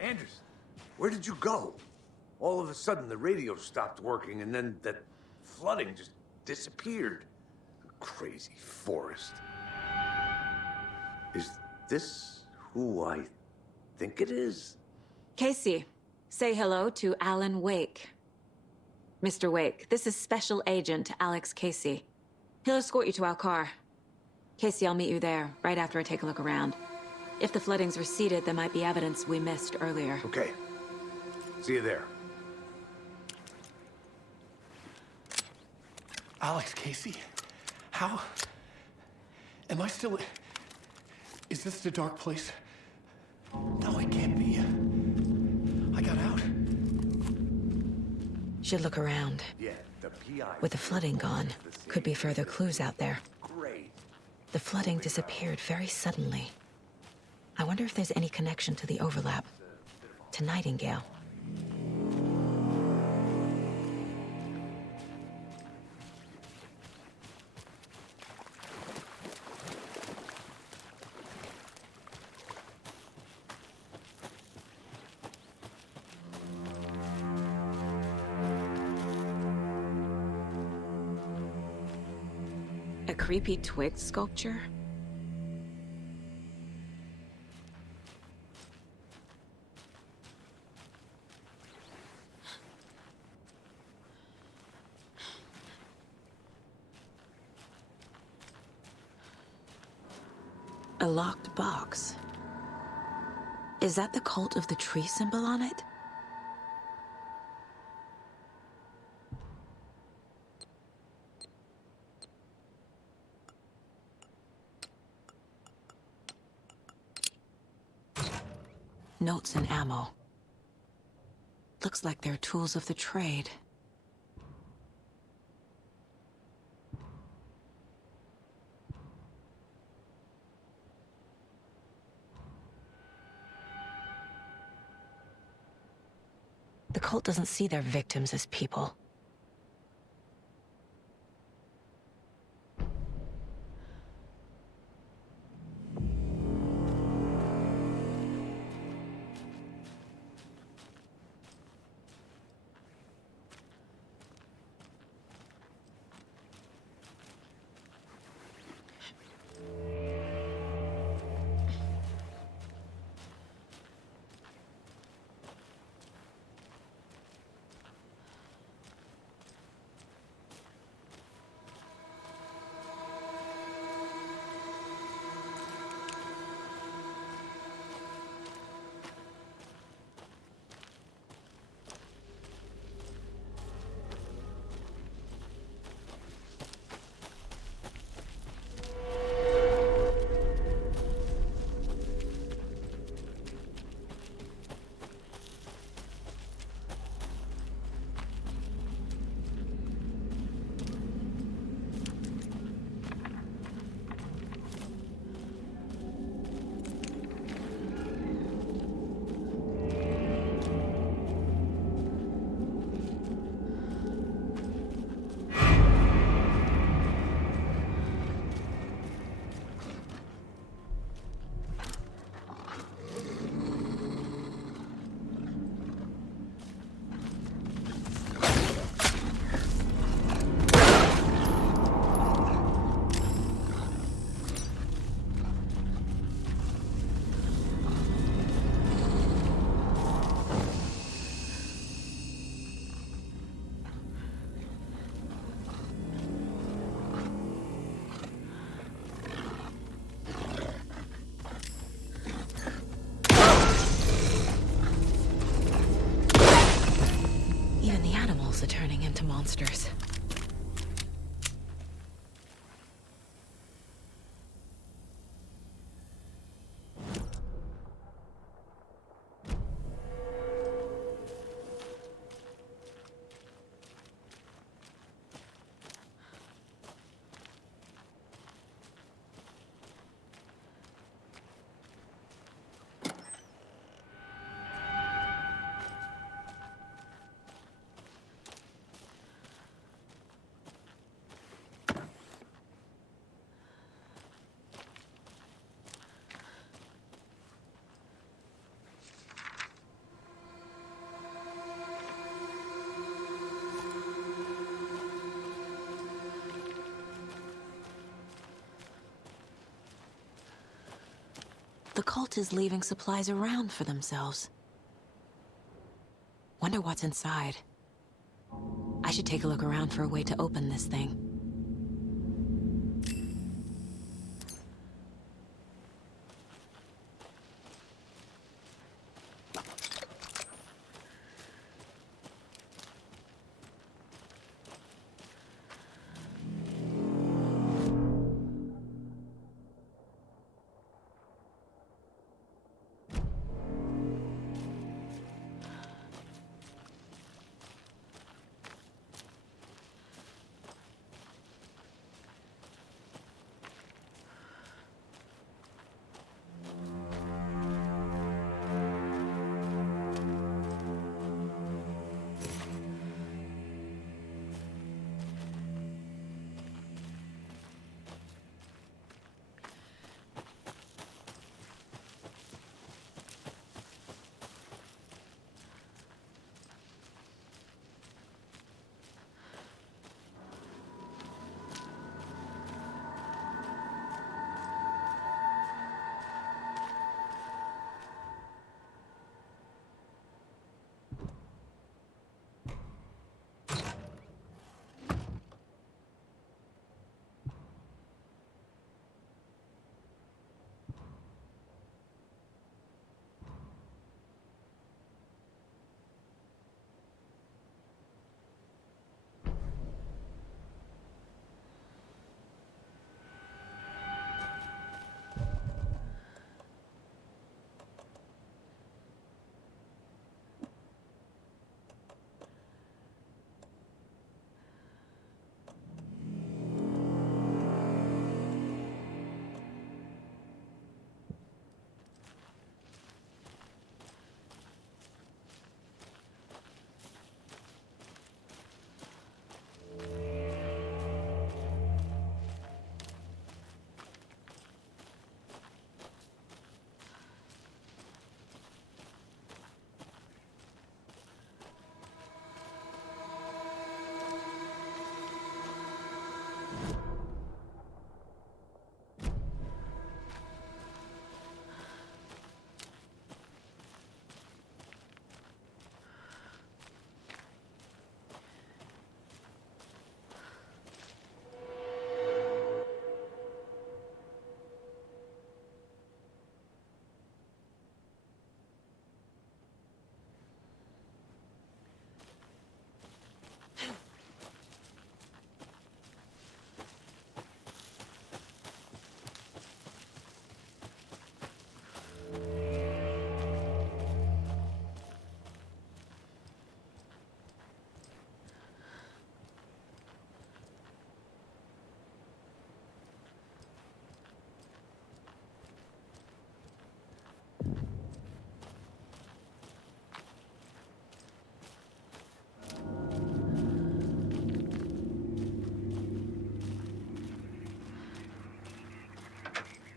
Anderson, where did you go? All of a sudden, the radio stopped working, and then that flooding just disappeared. Crazy forest. Is this who I think it is? Casey, say hello to Alan Wake. Mr. Wake, this is Special Agent Alex Casey. He'll escort you to our car. Casey, I'll meet you there, right after I take a look around. If the flooding's receded, there might be evidence we missed earlier. Okay. See you there. Alex Casey? How? Am I still... Is this the dark place? No, it can't be. I got out. Should look around. Yeah, the PI... With the flooding gone, could be further clues out there. Great. The flooding disappeared very suddenly. I wonder if there's any connection to the overlap. To Nightingale. A creepy twig sculpture? A locked box. Is that the cult of the tree symbol on it? Notes and ammo. Looks like they're tools of the trade. The cult doesn't see their victims as people. Are turning into monsters. cult is leaving supplies around for themselves. Wonder what's inside. I should take a look around for a way to open this thing.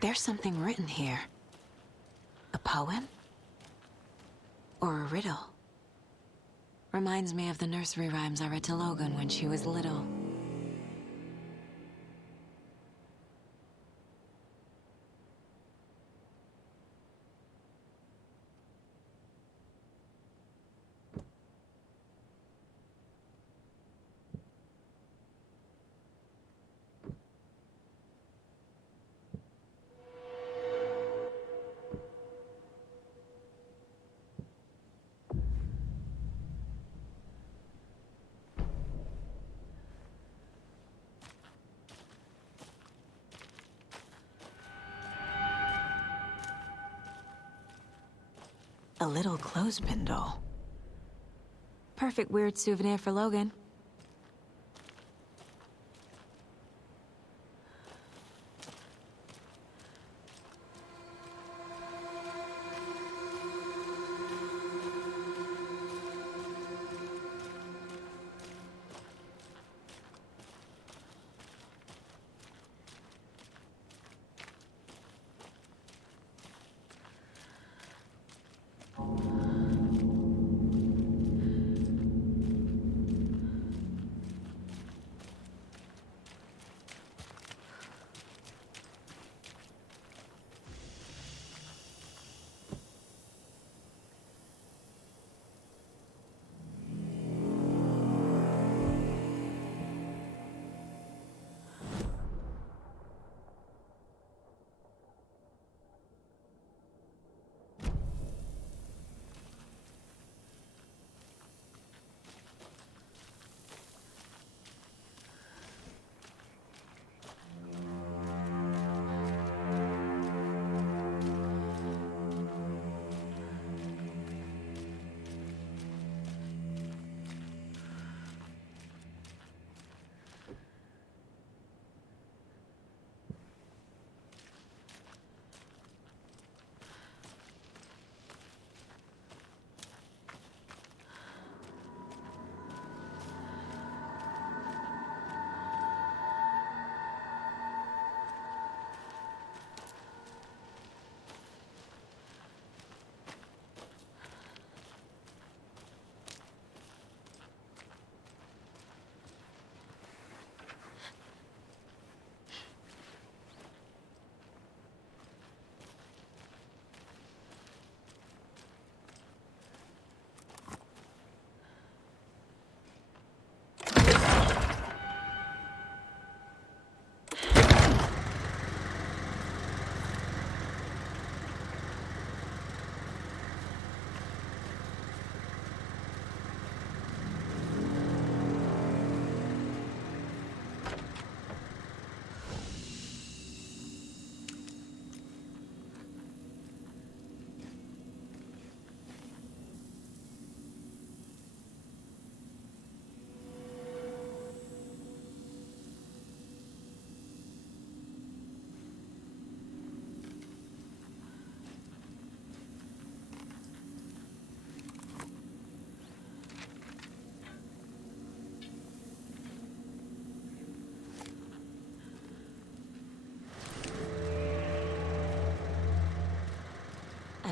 There's something written here. A poem? Or a riddle? Reminds me of the nursery rhymes I read to Logan when she was little. A little clothespin doll. Perfect weird souvenir for Logan.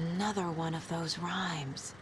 Another one of those rhymes.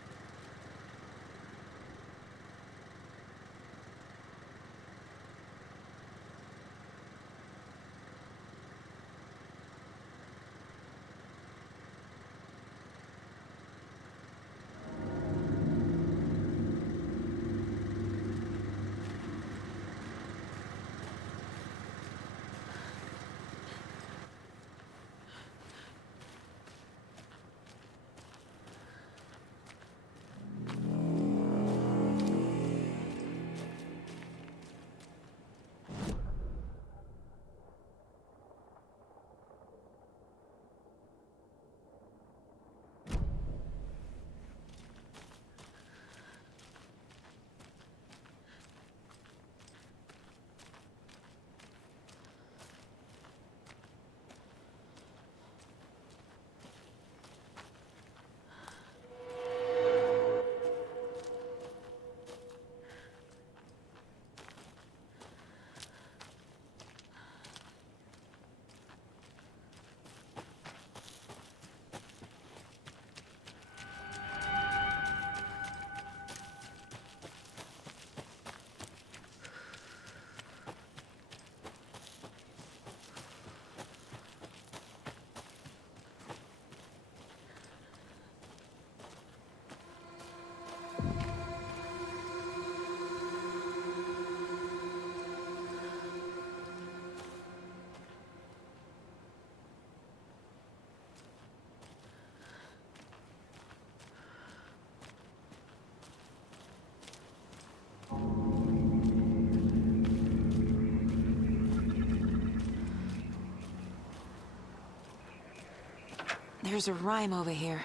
There's a rhyme over here.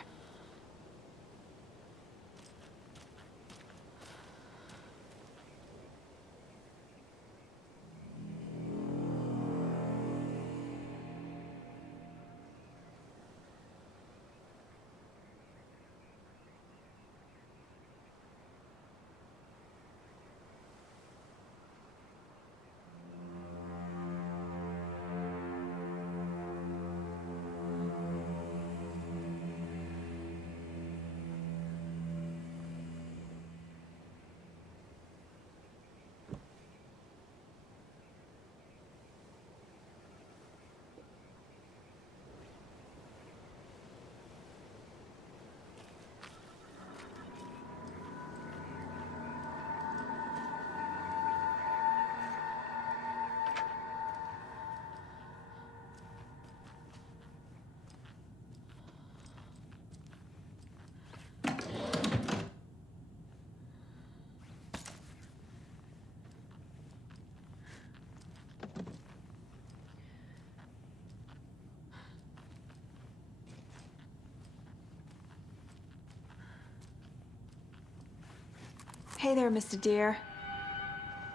Hey there, Mr. Deer.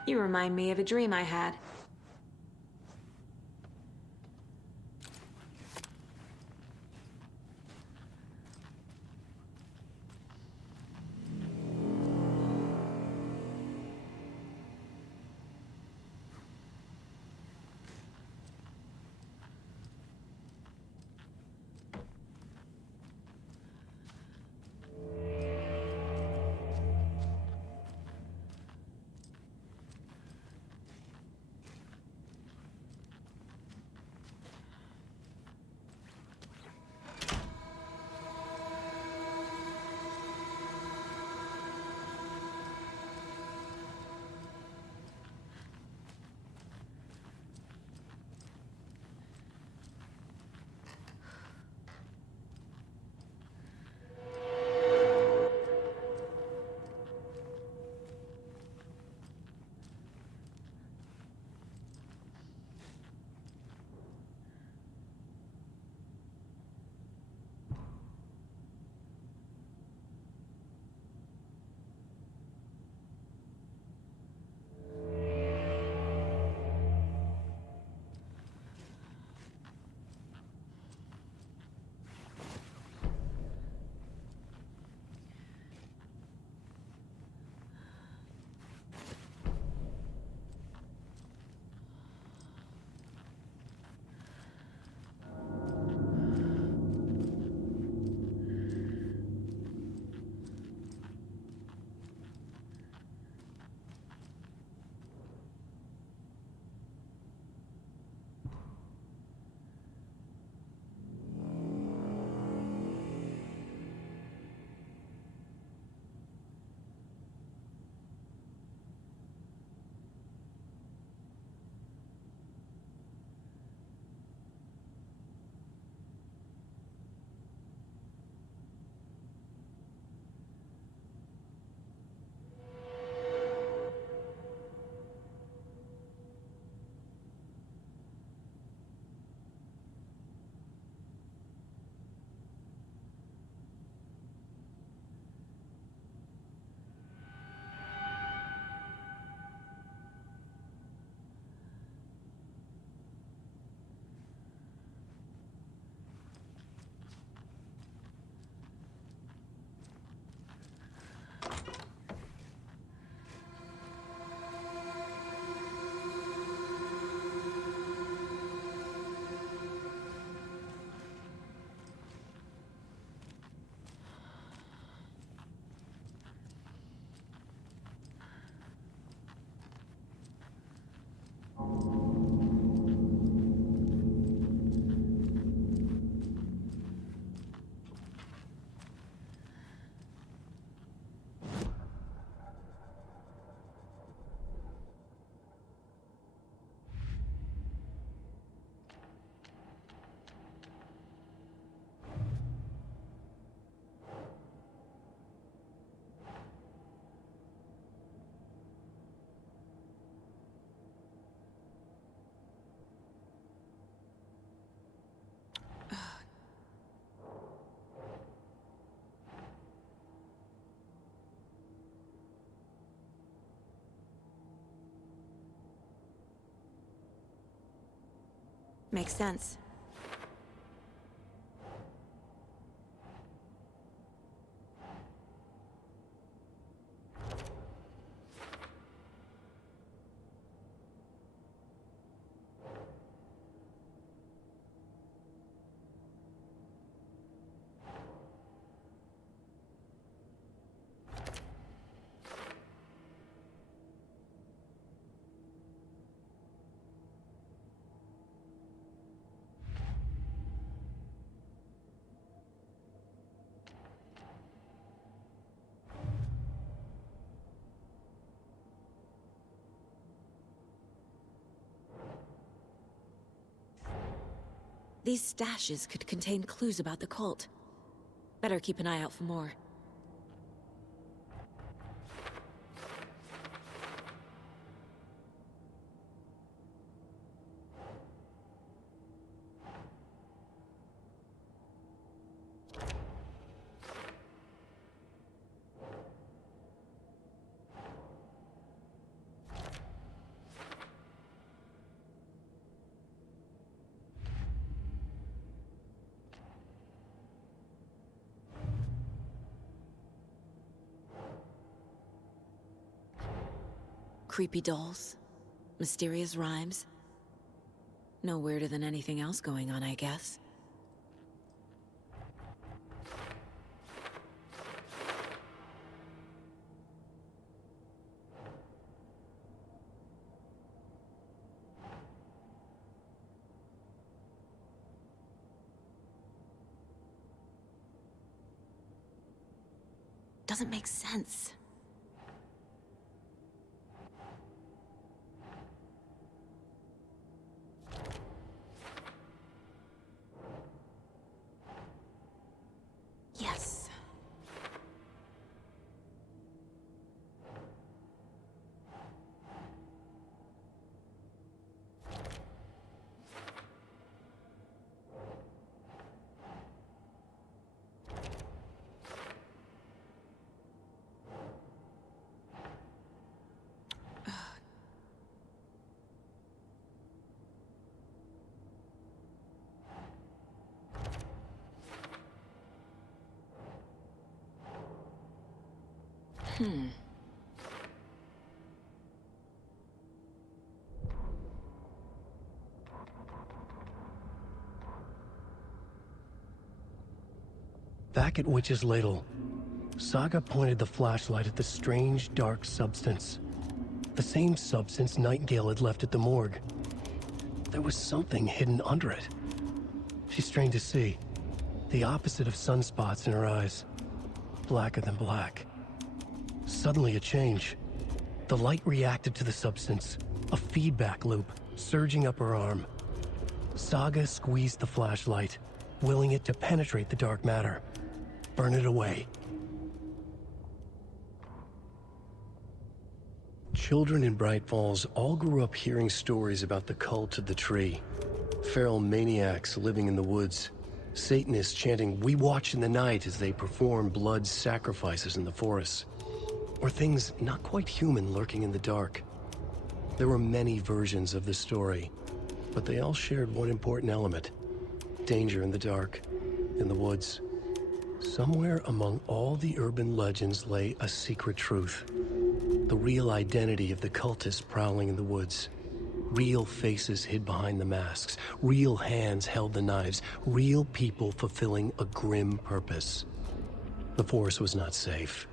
You remind me of a dream I had. Makes sense. These stashes could contain clues about the cult. Better keep an eye out for more. Creepy dolls, mysterious rhymes. No weirder than anything else going on, I guess. Doesn't make sense. Yes. Back at Witch's Ladle, Saga pointed the flashlight at the strange, dark substance. The same substance Nightingale had left at the morgue. There was something hidden under it. She strained to see. The opposite of sunspots in her eyes. Blacker than black. Suddenly a change. The light reacted to the substance. A feedback loop, surging up her arm. Saga squeezed the flashlight, willing it to penetrate the dark matter. Burn it away. Children in Bright Falls all grew up hearing stories about the cult of the tree. Feral maniacs living in the woods. Satanists chanting, "We watch in the night," as they perform blood sacrifices in the forests. Or things not quite human lurking in the dark. There were many versions of the story, but they all shared one important element. Danger in the dark, in the woods. Somewhere among all the urban legends lay a secret truth. The real identity of the cultists prowling in the woods. Real faces hid behind the masks. Real hands held the knives. Real people fulfilling a grim purpose. The forest was not safe.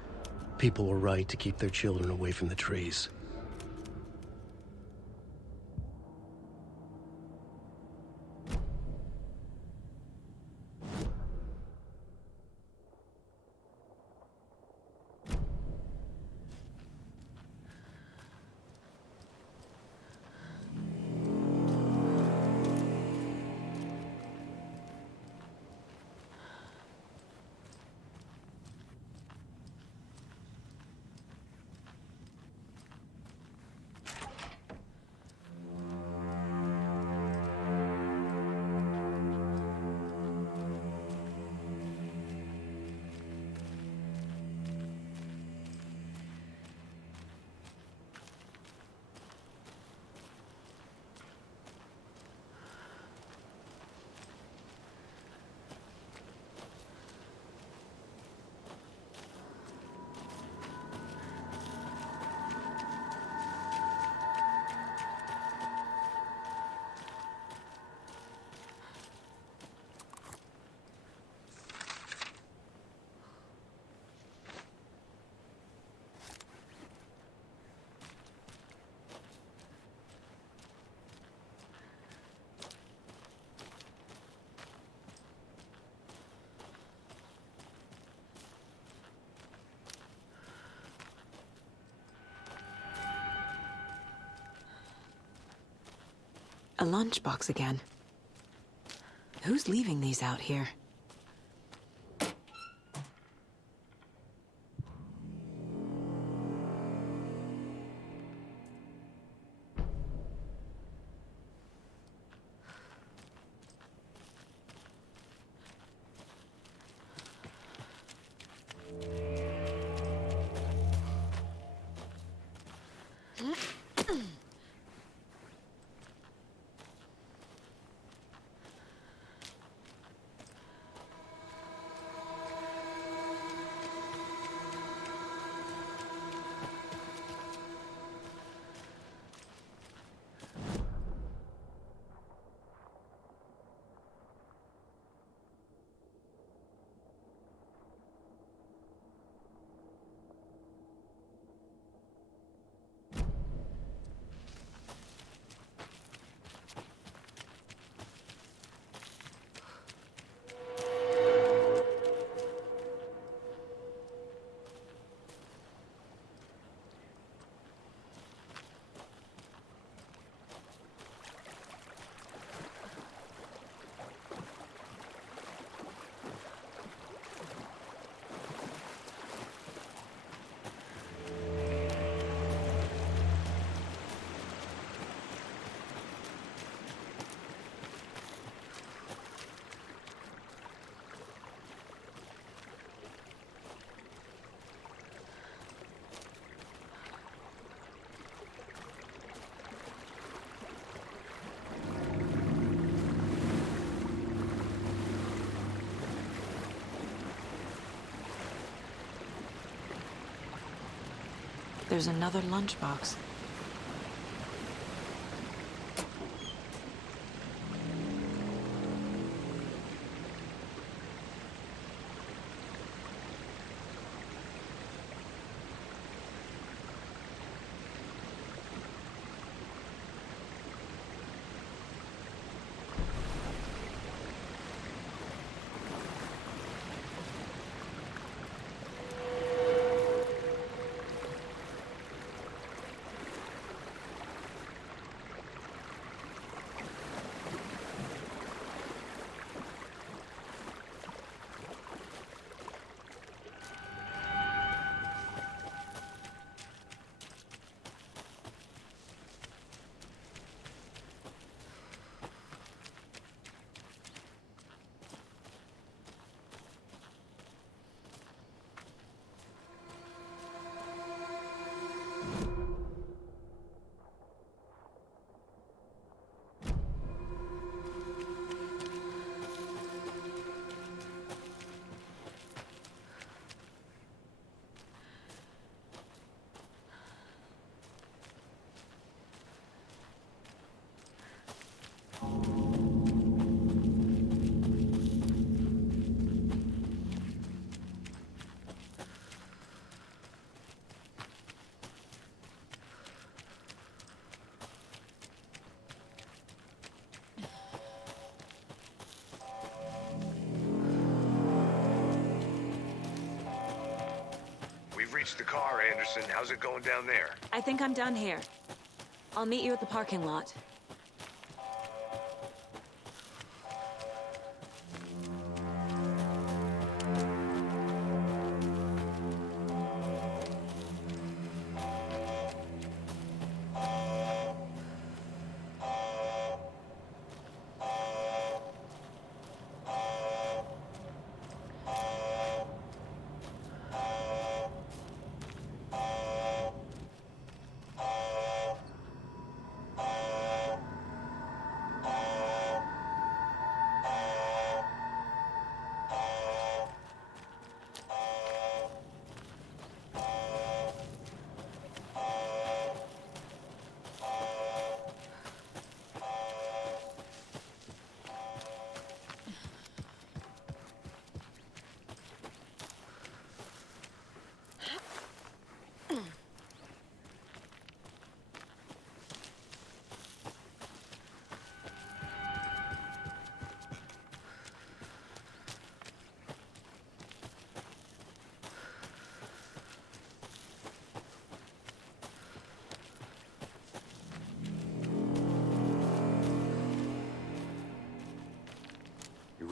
People were right to keep their children away from the trees. A lunchbox again. Who's leaving these out here? There's another lunchbox. Reached the car, Anderson. How's it going down there? I think I'm done here. I'll meet you at the parking lot.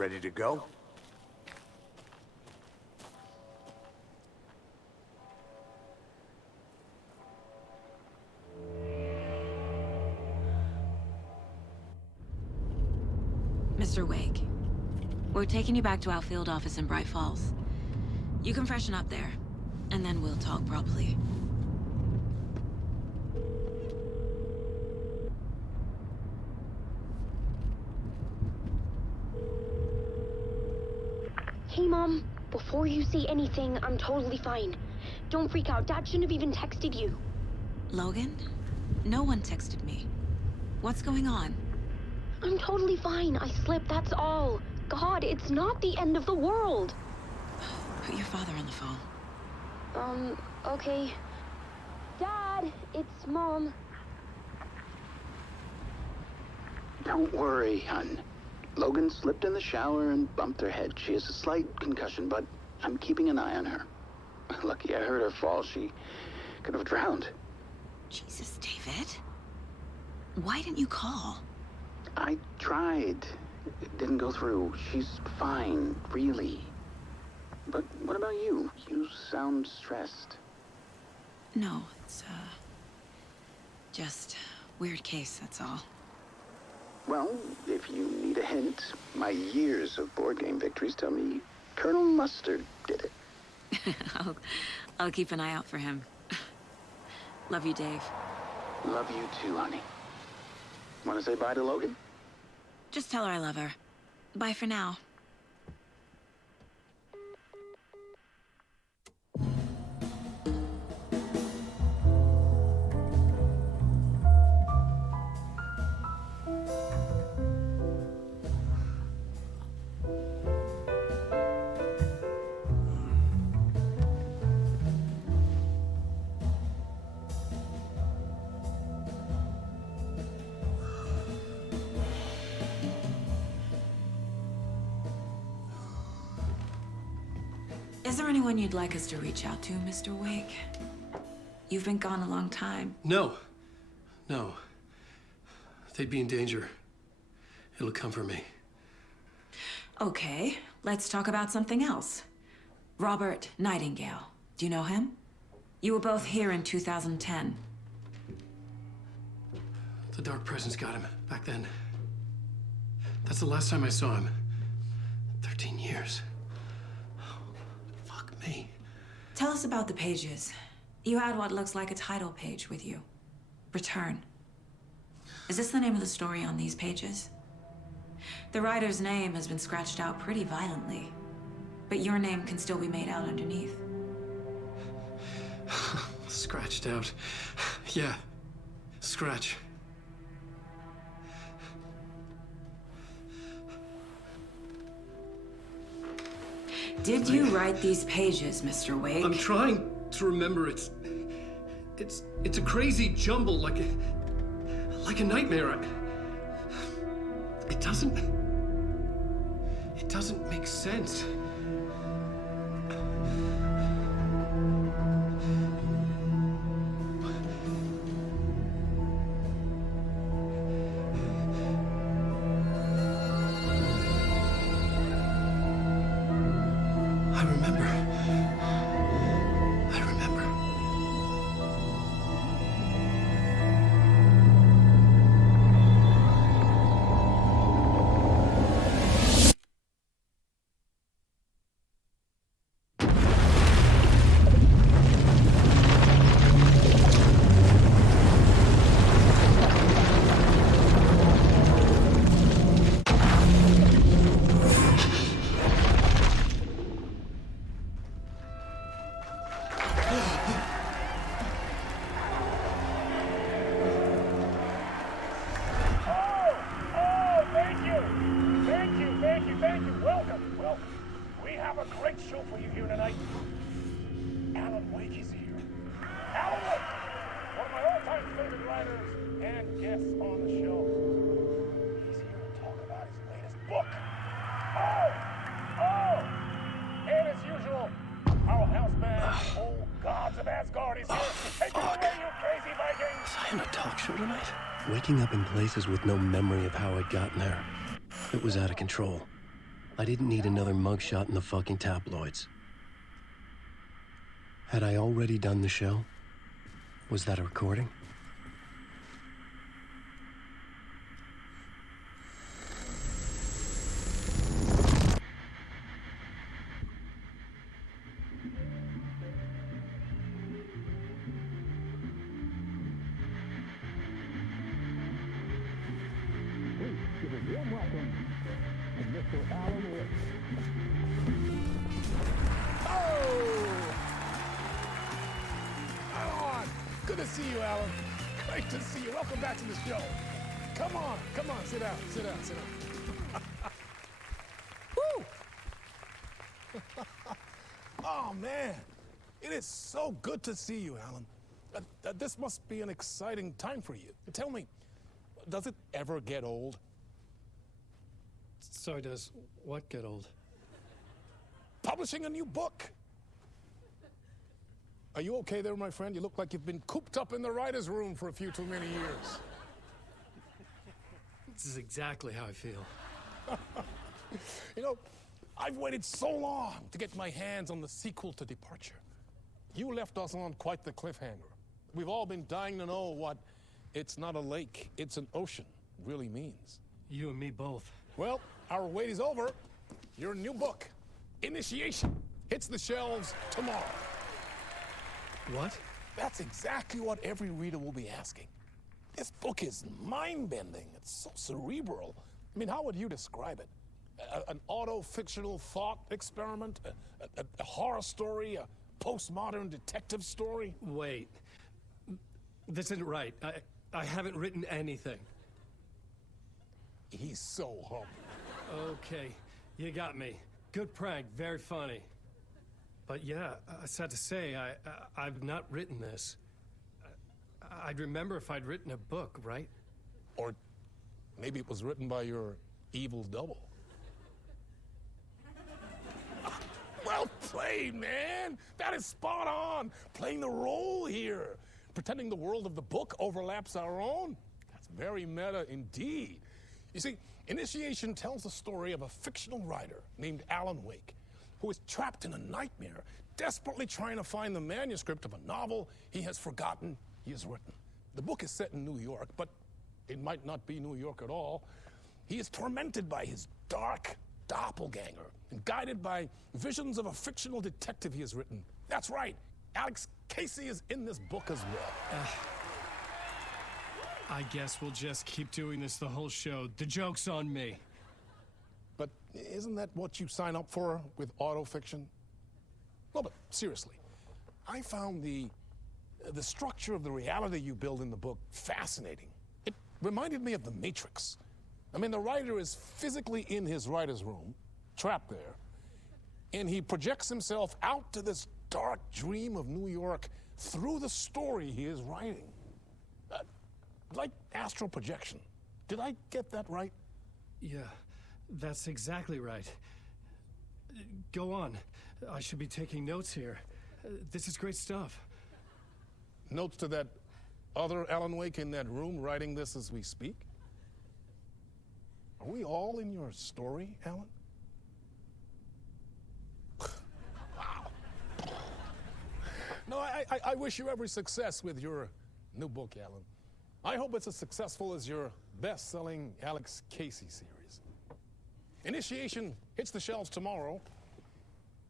ready to go? Mr. Wake, we're taking you back to our field office in Bright Falls. You can freshen up there, and then we'll talk properly. Hey, Mom. Before you say anything, I'm totally fine. Don't freak out. Dad shouldn't have even texted you. Logan? No one texted me. What's going on? I'm totally fine. I slipped, that's all. God, it's not the end of the world. Put your father on the phone. Okay. Dad, it's Mom. Don't worry, hon. Logan slipped in the shower and bumped her head. She has a slight concussion, but I'm keeping an eye on her. Lucky I heard her fall. She could have drowned. Jesus, David. Why didn't you call? I tried. It didn't go through. She's fine, really. But what about you? You sound stressed. No, it's, just weird case, that's all. Well, if you need a hint, my years of board game victories tell me Colonel Mustard did it. I'll keep an eye out for him. Love you, Dave. Love you too, honey. Want to say bye to Logan? Just tell her I love her. Bye for now. Is there anyone you'd like us to reach out to, Mr. Wake? You've been gone a long time. No. No. They'd be in danger. It'll come for me. Okay, let's talk about something else. Robert Nightingale. Do you know him? You were both here in 2010. The Dark Presence got him back then. That's the last time I saw him. 13 years. Fuck me. Tell us about the pages. You had what looks like a title page with you. Return. Is this the name of the story on these pages? The writer's name has been scratched out pretty violently, but your name can still be made out underneath. Scratched out. Yeah. Scratch. Did you write these pages, Mr. Wake? I'm trying to remember. It's a crazy jumble, like a nightmare. It doesn't make sense. I remember. Thank you. Welcome. We have a great show for you here tonight. Alan Wake is here. Alan Wake, one of my all-time favorite writers and guests on the show. He's here to talk about his latest book. And as usual, our house band, old gods of Asgard, is here. Take it away, you crazy Vikings! Was I on a talk show tonight? Waking up in places with no memory of how I'd gotten there. It was out of control. I didn't need another mugshot in the fucking tabloids. Had I already done the show? Was that a recording? Good to see you, Alan. Great to see you. Welcome back to the show. Come on, sit down. Woo! Oh, man. It is so good to see you, Alan. This must be an exciting time for you. Tell me, does it ever get old? So does what get old? Publishing a new book. Are you okay there, my friend? You look like you've been cooped up in the writer's room for a few too many years. This is exactly how I feel. You know, I've waited so long to get my hands on the sequel to Departure. You left us on quite the cliffhanger. We've all been dying to know what "it's not a lake, it's an ocean" really means. You and me both. Well, our wait is over. Your new book, Initiation, hits the shelves tomorrow. What? That's exactly what every reader will be asking. This book is mind-bending. It's so cerebral. I mean, how would you describe it? An auto-fictional thought experiment? A horror story? A postmodern detective story? Wait. This isn't right. I haven't written anything. He's so humble. Okay, you got me. Good prank, very funny. But yeah, sad to say, I've not written this. I'd remember if I'd written a book, right? Or maybe it was written by your evil double. Well played, man! That is spot on! Playing the role here. Pretending the world of the book overlaps our own. That's very meta indeed. You see, Initiation tells the story of a fictional writer named Alan Wake, who is trapped in a nightmare, desperately trying to find the manuscript of a novel he has forgotten he has written. The book is set in New York, but it might not be New York at all. He is tormented by his dark doppelganger and guided by visions of a fictional detective he has written. That's right, Alex Casey is in this book as well. I guess we'll just keep doing this the whole show. The joke's on me. But isn't that what you sign up for with autofiction? No, but seriously, I found the structure of the reality you build in the book fascinating. It reminded me of The Matrix. I mean, the writer is physically in his writer's room, trapped there, and he projects himself out to this dark dream of New York through the story he is writing. Like astral projection. Did I get that right? Yeah, that's exactly right. Go on. I should be taking notes here. This is great stuff. Notes to that other Alan Wake in that room writing this as we speak? Are we all in your story, Alan? Wow. No, I wish you every success with your new book, Alan. I hope it's as successful as your best-selling Alex Casey series. Initiation hits the shelves tomorrow.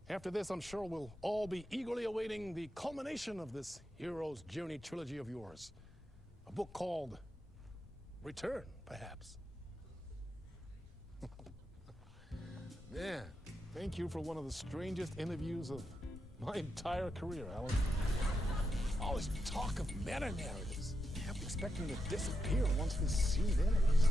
After this, I'm sure we'll all be eagerly awaiting the culmination of this hero's journey trilogy of yours. A book called Return, perhaps. Man, thank you for one of the strangest interviews of my entire career, Alan. All this talk of meta-narratives. I'm expecting to disappear once this scene ends.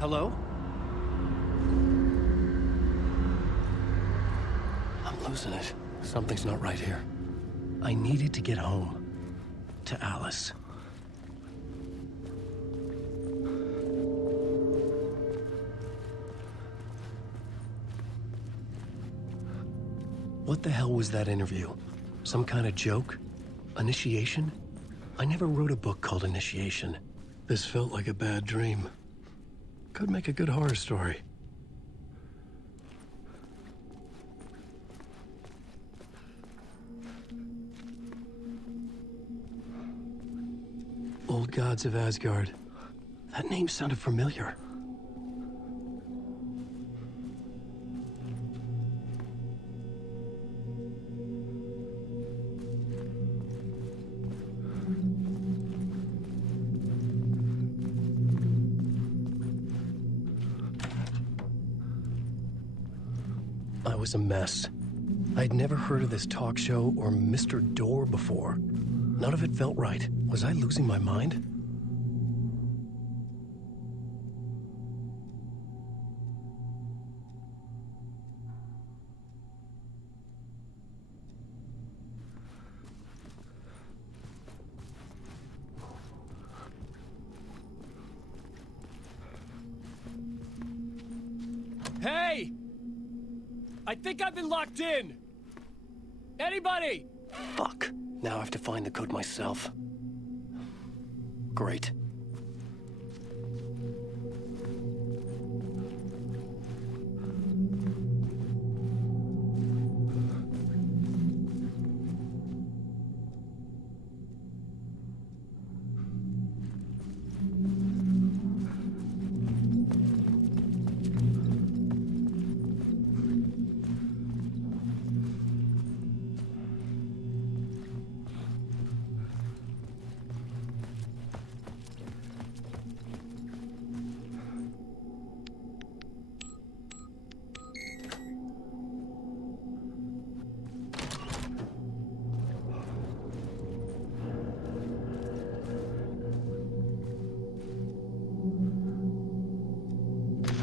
Hello? I'm losing it. Something's not right here. I needed to get home. To Alice. What the hell was that interview? Some kind of joke? Initiation? I never wrote a book called Initiation. This felt like a bad dream. Could make a good horror story. Old Gods of Asgard. That name sounded familiar. I was a mess. I'd never heard of this talk show or Mr. Door before. None of it felt right. Was I losing my mind? Hey! I think I've been locked in! Anybody? Fuck. Now I have to find the code myself. Great.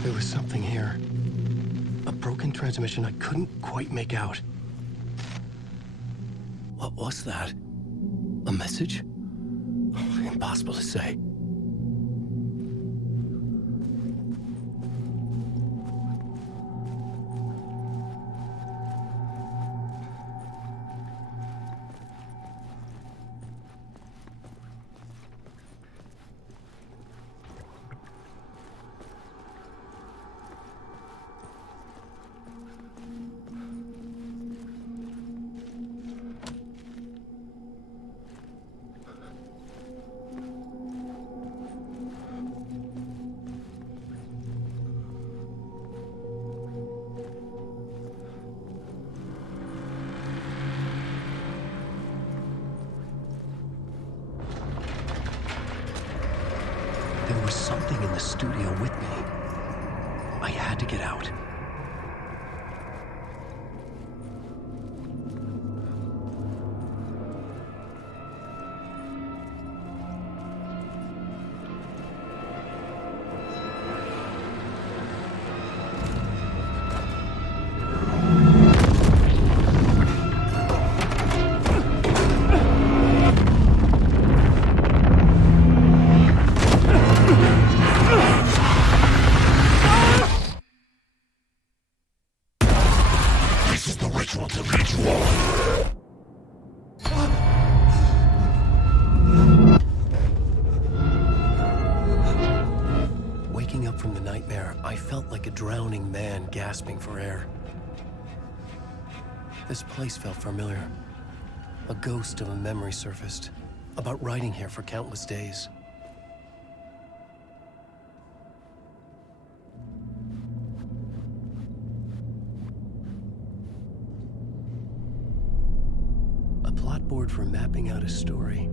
There was something here. A broken transmission I couldn't quite make out. What was that? A message? Impossible to say. There was something in the studio with me. I had to get out. Waking up from the nightmare, I felt like a drowning man gasping for air. This place felt familiar. A ghost of a memory surfaced, about riding here for countless days. A plot board for mapping out a story.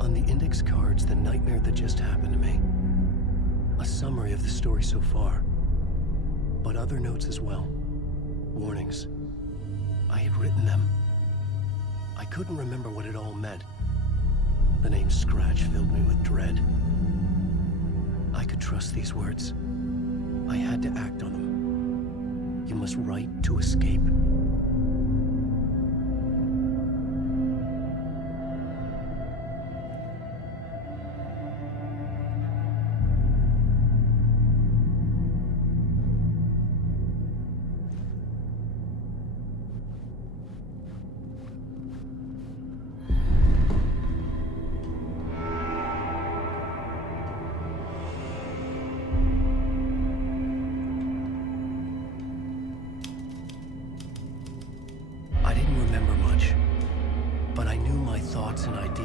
On the index cards, the nightmare that just happened to me. A summary of the story so far, but other notes as well. Warnings. I had written them. I couldn't remember what it all meant. The name Scratch filled me with dread. I could trust these words. I had to act on them. You must write to escape.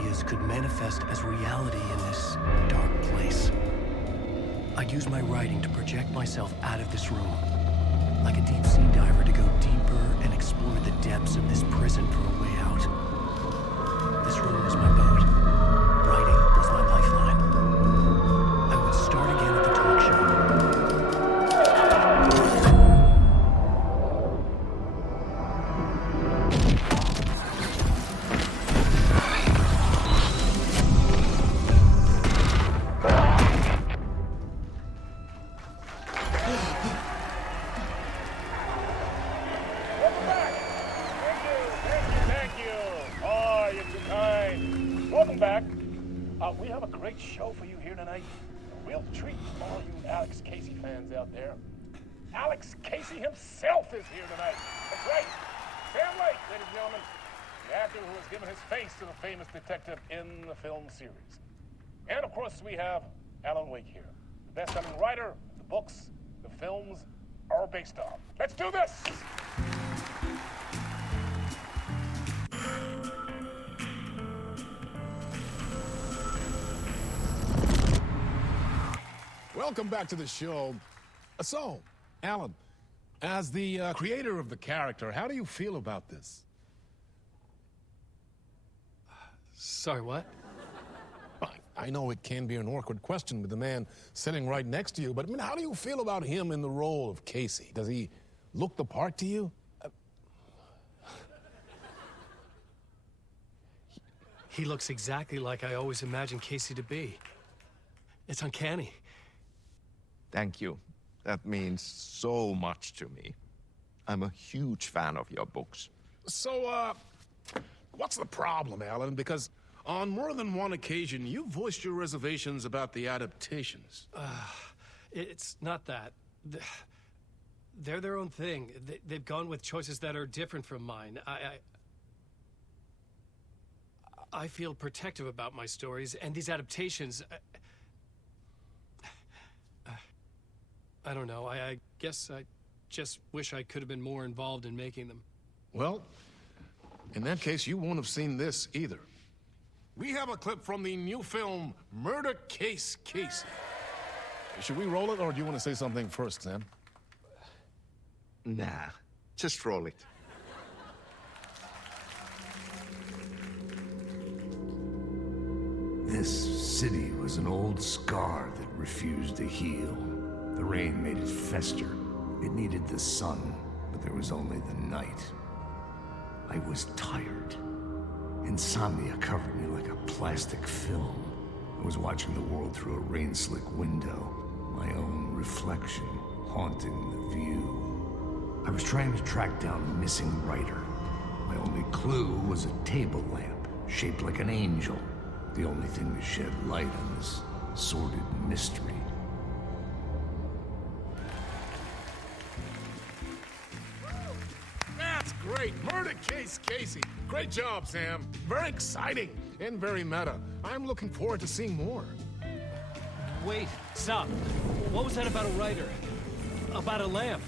ideas could manifest as reality in this dark place. I'd use my writing to project myself out of this room, like a deep-sea diver to go deeper and explore the depths of this prison for a way out. This room was my boat. Writing was my lifeline. I would start again at the talk show. Welcome back. Thank you. Oh, you're too kind. Welcome back. We have a great show for you here tonight. A real treat for all you Alex Casey fans out there. Alex Casey himself is here tonight. That's right. Sam Lake, ladies and gentlemen. The actor who has given his face to the famous detective in the film series. And of course, we have Alan Wake here. The best-selling writer, the books, the films are based on. Let's do this! Welcome back to the show. So, Alan, as the creator of the character, how do you feel about this? Sorry, what? I know it can be an awkward question with the man sitting right next to you, but I mean, how do you feel about him in the role of Casey? Does he look the part to you? He looks exactly like I always imagined Casey to be. It's uncanny. Thank you. That means so much to me. I'm a huge fan of your books. So, what's the problem, Alan? Because on more than one occasion, you voiced your reservations about the adaptations. It's not that. They're their own thing. They've gone with choices that are different from mine. I feel protective about my stories, and these adaptations... I don't know. I guess I just wish I could have been more involved in making them. Well, in that case, you won't have seen this either. We have a clip from the new film, Murder Case Casey. Should we roll it, or do you want to say something first, Sam? Nah, just roll it. This city was an old scar that refused to heal. The rain made it fester. It needed the sun, but there was only the night. I was tired. Insomnia covered me like a plastic film. I was watching the world through a rain-slick window, my own reflection haunting the view. I was trying to track down a missing writer. My only clue was a table lamp, shaped like an angel. The only thing to shed light on this sordid mystery. That's great! Murder Case Casey! Great job, Sam. Very exciting and very meta. I'm looking forward to seeing more. Wait, stop. What was that about a writer? About a lamp?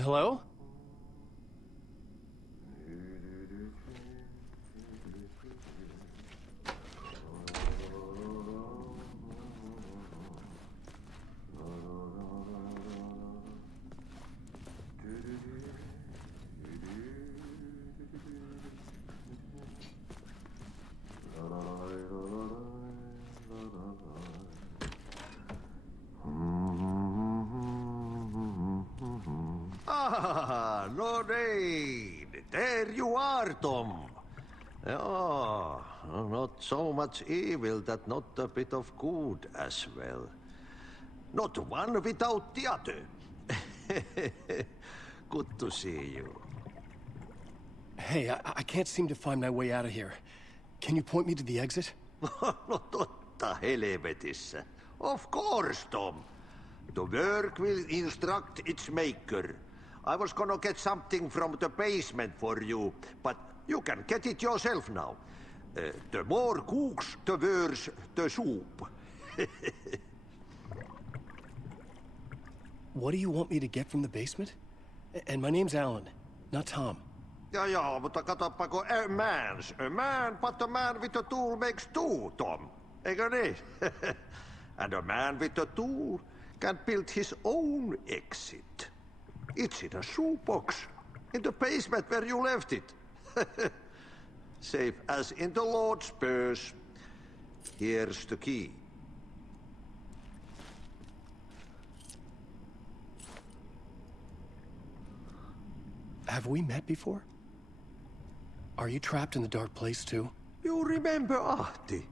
Hello? Ah, Lorraine! There you are, Tom. Oh, not so much evil that not a bit of good as well. Not one without the other. Good to see you. Hey, I can't seem to find my way out of here. Can you point me to the exit? No totta helvetissä. Of course, Tom. The work will instruct its maker. I was gonna get something from the basement for you, but you can get it yourself now. The more cooks, the worse the soup. What do you want me to get from the basement? And my name's Alan, not Tom. Ja, mutta katoppa kun a man, but a man with a tool makes two, Tom. Eikö niin? And a man with a tool can build his own exit. It's in a shoebox, in the basement where you left it. Safe as in the Lord's purse. Here's the key. Have we met before? Are you trapped in the dark place too? You remember Ahti,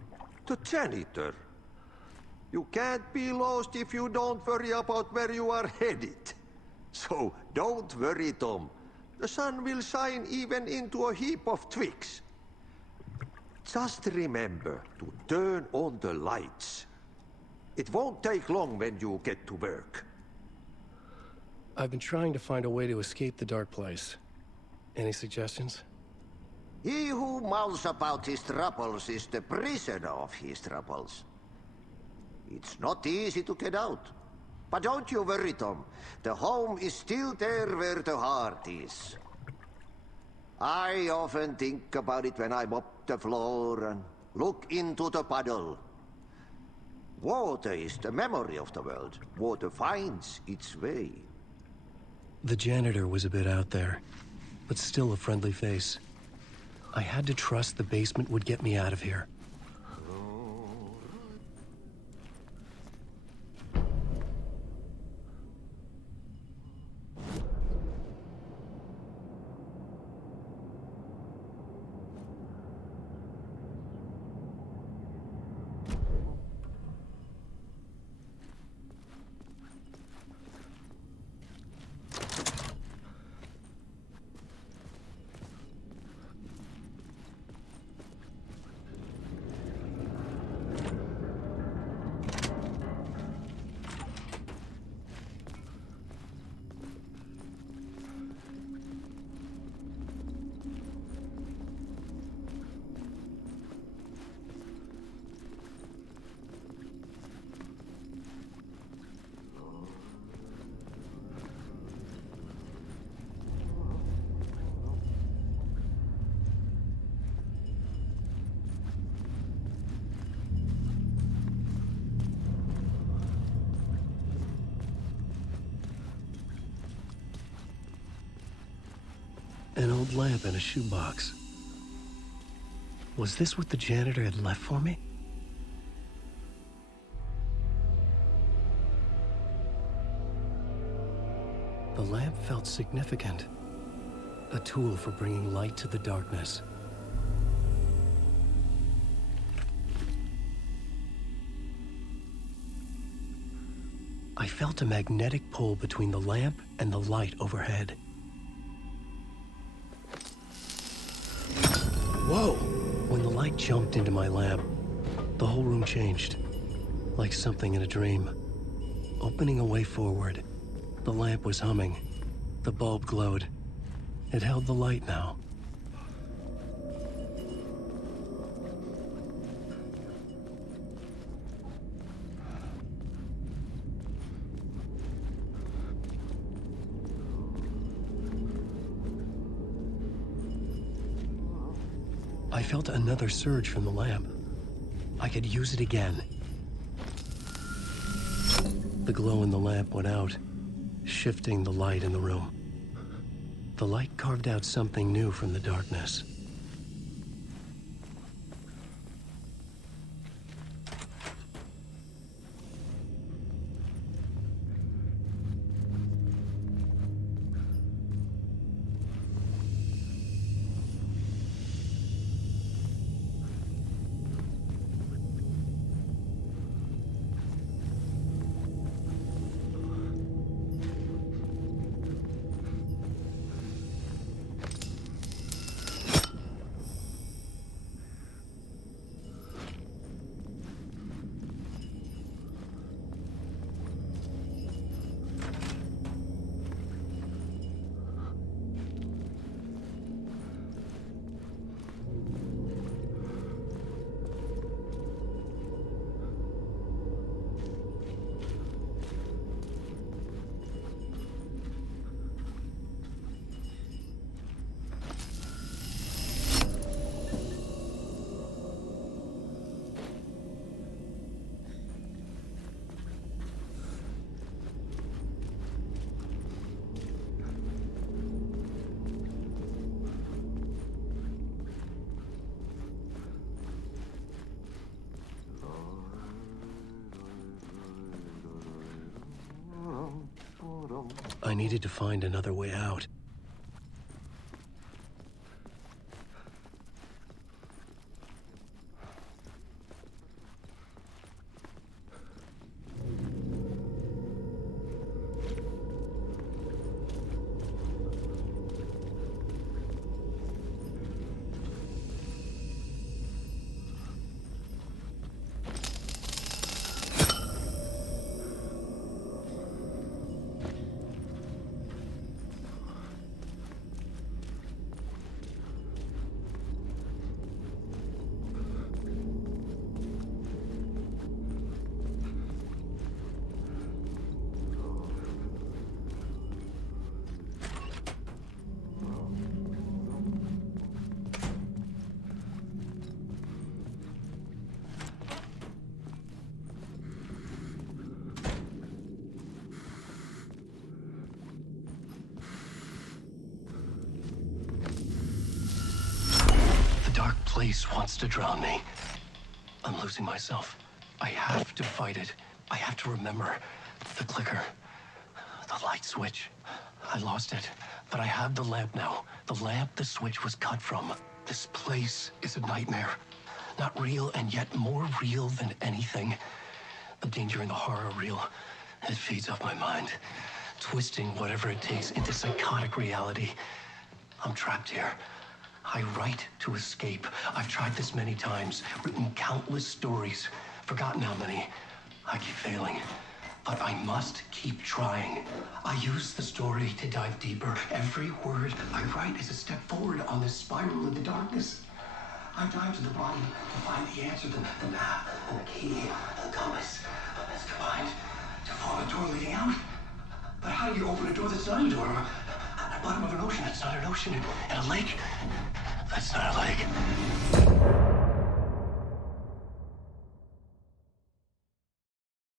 the janitor. You can't be lost if you don't worry about where you are headed. So don't worry, Tom. The sun will shine even into a heap of twigs. Just remember to turn on the lights. It won't take long when you get to work. I've been trying to find a way to escape the dark place. Any suggestions? He who mouths about his troubles is the prisoner of his troubles. It's not easy to get out. But don't you worry, Tom. The home is still there where the heart is. I often think about it when I mop the floor and look into the puddle. Water is the memory of the world. Water finds its way. The janitor was a bit out there, but still a friendly face. I had to trust the basement would get me out of here. An old lamp in a shoebox. Was this what the janitor had left for me? The lamp felt significant. A tool for bringing light to the darkness. I felt a magnetic pull between the lamp and the light overhead. Whoa! When the light jumped into my lamp, the whole room changed. Like something in a dream. Opening a way forward, the lamp was humming. The bulb glowed. It held the light now. I felt another surge from the lamp. I could use it again. The glow in the lamp went out, shifting the light in the room. The light carved out something new from the darkness. I needed to find another way out. Place wants to drown me. I'm losing myself. I have to fight it. I have to remember. The clicker. The light switch. I lost it. But I have the lamp now. The lamp the switch was cut from. This place is a nightmare. Not real, and yet more real than anything. The danger and the horror real. It feeds off my mind. Twisting whatever it takes into psychotic reality. I'm trapped here. I write to escape. I've tried this many times, written countless stories, forgotten how many. I keep failing, but I must keep trying. I use the story to dive deeper. Every word I write is a step forward on this spiral in the darkness. I dive to the bottom to find the answer, the map, and the key, the compass. It's combined to form a door leading out. But how do you open a door that's not a door? At the bottom of an ocean, that's not an ocean. And a lake, that's not a lake.